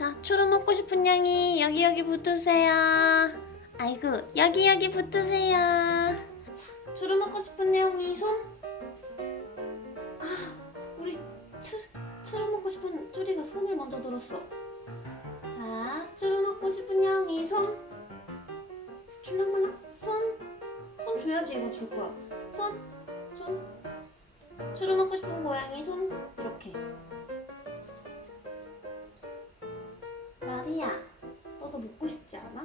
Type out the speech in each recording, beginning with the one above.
자, 추루 먹고 싶은 양이 여기 여기 붙으세요. 아이고, 여기 여기 붙으세요. 자, 추루 먹고 싶은 양이 손. 아, 우리 추, 추루 먹고 싶은 쭈리가 손을 먼저 들었어. 자, 추루 먹고 싶은 양이 손. 출랑말랑 손. 손 줘야지 이거 줄 거야. 손, 손. 추루 먹고 싶은 고양이 손 이렇게. 마리야, 너도 먹고 싶지 않아?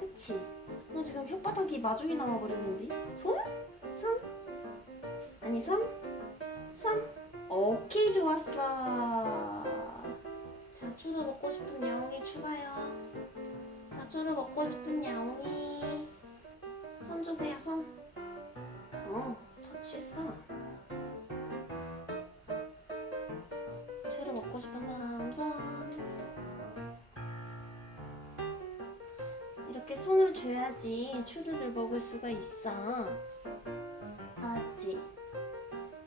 그치? 너 지금 혓바닥이 마중이 남아버렸는데? 손? 손? 아니 손? 손? 오케이 좋았어. 자, 추루 먹고 싶은 야옹이 추가요. 자, 추루 먹고 싶은 야옹이. 손 주세요, 손. 어, 터치했어. 추루 먹고 싶은 사람 손. 이렇게 손을 줘야지 추루를 먹을 수가 있어. 알았지?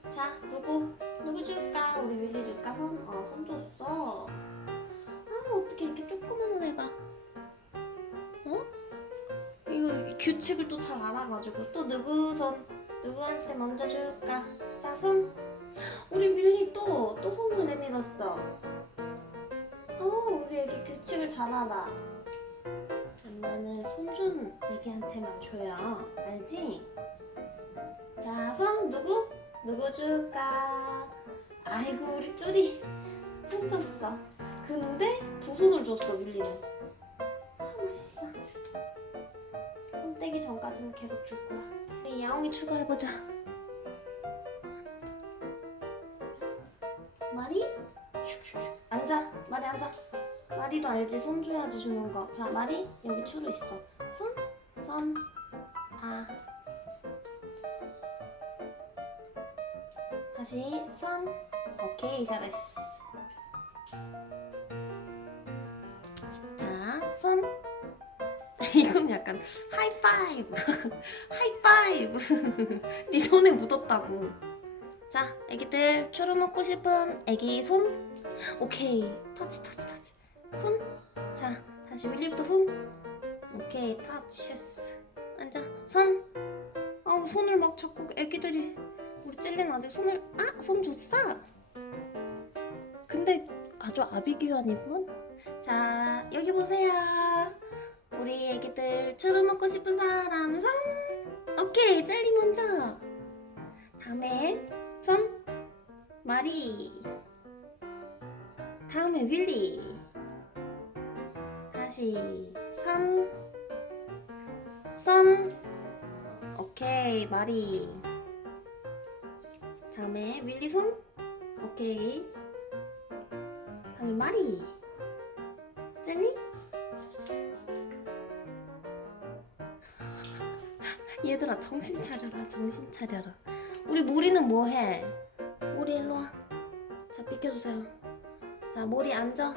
자, 누구? 누구 줄까? 우리 윌리 줄까? 손? 어, 손 줬어. 아, 어떻게 이렇게 조그마한 애가. 어? 이거 규칙을 또 잘 알아가지고 또 누구 손? 누구한테 먼저 줄까? 자, 손. 우리 윌리 또, 또 손을 내밀었어. 어, 우리 애기 규칙을 잘 알아. 엄마는 손준 애기한테만 줘야 알지? 자, 손 누구? 누구 줄까? 아이고 우리 쭈리 손 줬어. 근데 두 손을 줬어 밀리는. 아 맛있어. 손 떼기 전까지는 계속 줄 거야. 우리 야옹이 추가해보자. 마리? 앉아. 마리 앉아. 마리도 알지 손 줘야지 주는 거. 자 마리 여기 추루 있어. 손, 손, 아. 다시 손. 오케이 잘했어. 자 손. 이건 약간 하이파이브. 하이파이브. 네 손에 묻었다고. 자 애기들 추루 먹고 싶은 애기 손. 오케이 터치 터치 터치. 손. 자, 다시 윌리부터 손. 오케이, 터치했어. 앉아. 손. 아우, 손을 막 자꾸 애기들이 우리 찔린 아직 손을 아, 손 줬어. 근데 아주 아비규환이군. 자, 여기 보세요. 우리 애기들 추루 먹고 싶은 사람 손. 오케이, 젤리 먼저. 다음에 손. 마리. 다음에 윌리. 다시 선, 선, 오케이 마리. 다음에 윌리 손, 오케이. 다음에 마리. 젤리. 얘들아 정신 차려라 정신 차려라. 우리 모리는 뭐해? 모리 일로 와. 자 비켜주세요. 자 모리 앉아.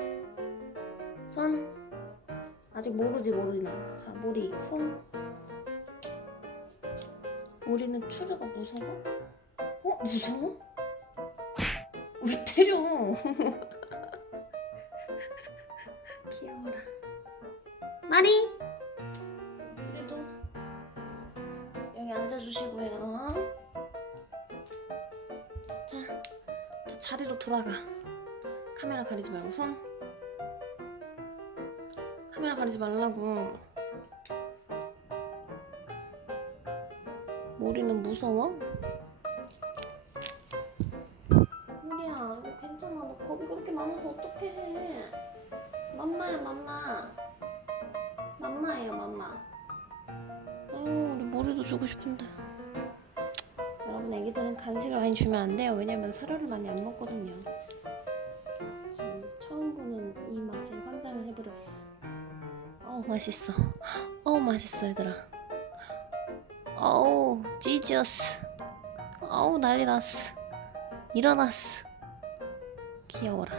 손. 아직 모르지 모르나 자 모리 손 모리는 추르가 무서워? 어 무서워? 왜 때려? 귀여워라. 마리! 우리도 여기 앉아주시고요. 자또 자리로 돌아가. 카메라 가리지 말고 손 카메라 가리지 말라고. 모리는 무서워? 모리야, 이거 괜찮아. 너 겁이 그렇게 많아서 어떡해. 맘마야, 맘마. 맘마예요, 맘마. 아유, 우리 모리도 주고 싶은데. 여러분, 애기들은 간식을 많이 주면 안 돼요. 왜냐면 사료를 많이 안 먹거든요. 어우 맛있어. 어우 맛있어 얘들아. 어우 찌지어스 어우 난리 났어. 일어났어. 귀여워라